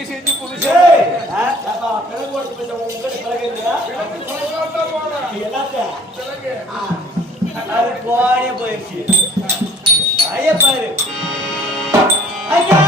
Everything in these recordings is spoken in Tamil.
பழைய செஞ்சு புதுசு போயிடுச்சு ஐயப்பாரு ஐயா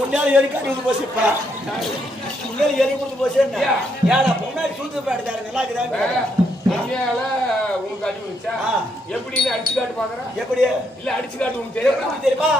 உன்னால எரிக்காட்டு போச்சுப்பா உன்னால எரி கொடுத்து போச்சு ஏடா முன்னாடி சூத்து பாடுதாரு நல்லா இருக்குதா உனக்கு அடி விழுச்சா எப்படின்னு அடிச்சு காட்டு பாக்குறேன் எப்படி இல்ல அடிச்சு காட்டு உனக்கு தெரியும் தெரியுமா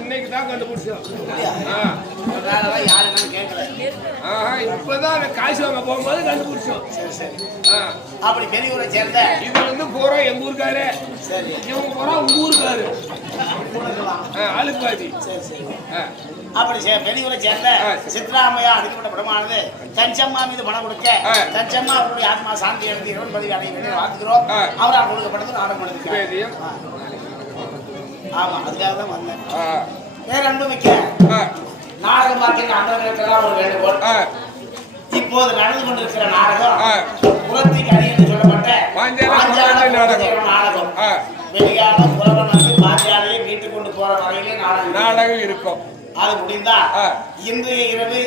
இன்னைக்கு தான் கண்டுபிடிச்சோம். இப்பதான் காசு வாங்க போகும்போது கண்டுபிடிச்சோம். அப்படி பெரியவரை சேர்ந்த இது வந்து பூரா எங்க ஊருக்காரு, இவங்க பூரா உங்க ஊருக்காரு ஆளுக்காதி. அப்படி பெரியவரை சேர்ந்த சித்ராமையா அடிக்கப்பட்ட படமானது தஞ்சம்மா மீது பணம் கொடுக்க தஞ்சம்மா அவருடைய ஆத்மா சாந்தி எழுதி இரவு பதிவு அடைய வாழ்த்துக்கிறோம். அவரால் கொடுக்கப்பட்டது நாடகம் எடுத்துக்கிறேன். ஆமா, அதுக்காக தான் வந்தேன். வேற அன்பு மிக்க நாடகம் பார்க்கின்ற அன்பர்களுக்கெல்லாம் ஒரு வேண்டுகோள். இப்போது நடந்து கொண்டிருக்கிற நாடகம் புறத்திக்கு அணி என்று சொல்லப்பட்ட நாடகம். வெளியான புறவன் வந்து பாஞ்சாலையை மீட்டுக் கொண்டு போற வகையிலே நாடகம் இருக்கும். அது முடிந்தா இன்றைய இரவு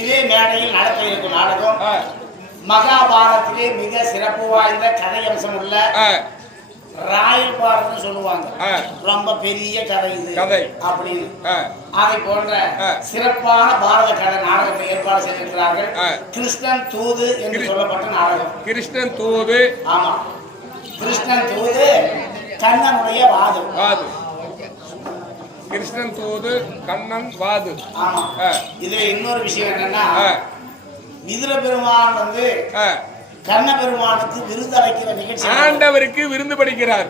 இதே மேடையில் நடத்த இருக்கும் நாடகம் மகாபாரதத்திலே மிக சிறப்பு வாய்ந்த கதை அம்சம் உள்ள ராயல் பாரதம் சொல்லுவாங்க. ரொம்ப பெரிய கதை இது கதை அப்படின்னு அதை போன்ற சிறப்பான பாரத கதை நாடகத்தை ஏற்பாடு செய்திருக்கிறார்கள். கிருஷ்ணன் தூது என்று சொல்லப்பட்ட நாடகம். கிருஷ்ணன் தூது. ஆமா, கிருஷ்ணன் தூது கண்ணனுடைய வாது. கிருஷ்ணன் தூது கண்ணன் வாது. ஆமா. இதுல இன்னொரு விஷயம் என்னன்னா விதுர பெருமான் வந்து கண்ண பெருமானுக்கு விருது அளிக்கிற நிகழ்ச்சி, ஆண்டவருக்கு விருந்து படைக்கிறார்.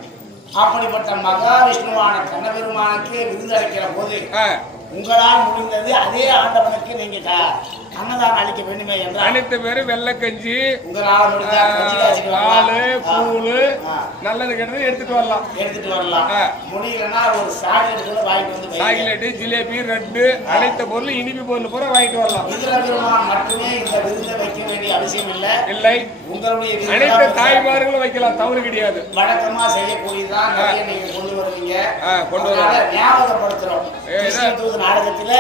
அப்படிப்பட்ட மகாவிஷ்ணுவான கண்ண பெருமானுக்கு விருது அளிக்கிற போது உங்களால் முடிந்தது அதே ஆண்டவனுக்கு நீங்க அன்னதானம் அளிக்க வேண்டுமே என்று அனைத்து பேரும் வெள்ளக்கஞ்சி உங்களால் பாலு கூழு நல்லது கெட்டது எடுத்துட்டு வரலாம். முடியலன்னா ஒரு சாக்லேட் கூட வாங்கிட்டு வந்து சாக்லேட் ஜிலேபி லட்டு அனைத்து பொருள் இனிப்பு பொருள் பூரா வாங்கிட்டு வரலாம். விதுர பெருமான் மட்டுமே இந்த விருதை வைக்க வேண்டிய அவசியம் இல்லை. உங்களுடைய அனைத்து தாய்மார்களும் வைக்கலாம், தவறு கிடையாது. வழக்கமா செய்யக்கூடியதான் நிறைய நீங்க கொண்டு வருவீங்க. ஞாபகப்படுத்துறோம். நாடகத்துல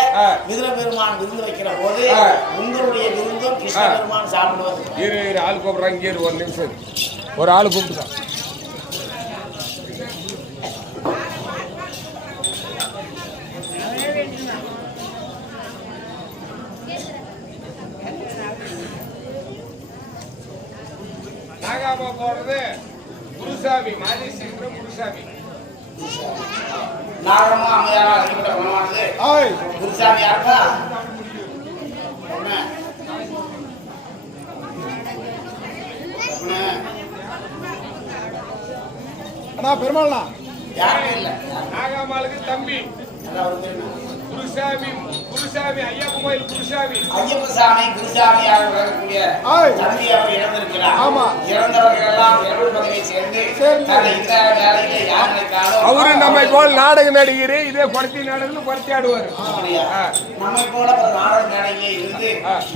விதுர பெருமான் விருந்து வைக்கிற போது உங்களுடைய விருந்தும் கிருஷ்ண பெருமான் சாப்பிடுவது. ஆள் கூப்பிடுறாங்க, இங்கே ஒரு நிமிஷம் ஒரு ஆள் கூப்பிட்டுதான். நாகாமா போறது குருசாமி மாதேஸ்வரம் குருசாமி. நாகமா அம்மையாரா அழைக்கப்பட்ட பணமானது குருசாமி யாருக்கா அண்ணா பெருமாள்னா யாருமே இல்ல. நாகாமாளுக்கு தம்பி குருசாமி. குருசாமி ஐயப்ப கோயில் குருசாமி. ஐயப்பசாமி குருசாமி அவர்களுடைய தம்பி அவர் இறந்திருக்கிறார். இறந்தவர்கள் எல்லாம் இரவு பதவியை சேர்ந்து இந்த வேலையில யார் நினைத்தாலும் அவரு நம்மை போல் நாடக நடிகர், இதே பருத்தி நாடகம் பருத்தி ஆடுவார். நம்மை போல நாடக மேடையிலே இருந்து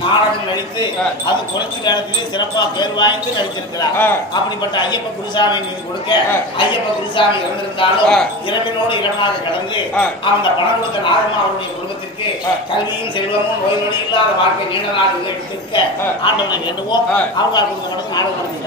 நாடகம் நடித்து அது குறைச்சி வேளத்திலே சிறப்பா பேர் வாய்ந்து நடித்திருக்கிறார். அப்படிப்பட்ட ஐயப்ப குருசாமி மீது கொடுக்க ஐயப்ப குருசாமி இறந்திருந்தாலும் இரவினோடு இரவனாக கடந்து அவங்க பணம் கொடுத்த நாகமா அவருடைய குடும்பத்திற்கு கல்வியும் செல்வமும் நோய் நொடி இல்லாத வாழ்க்கை நீண்ட நாள் எடுத்திருக்க ஆண்டவனை வேண்டுவோம். அவங்க கொடுத்த நாடகம் நடத்தி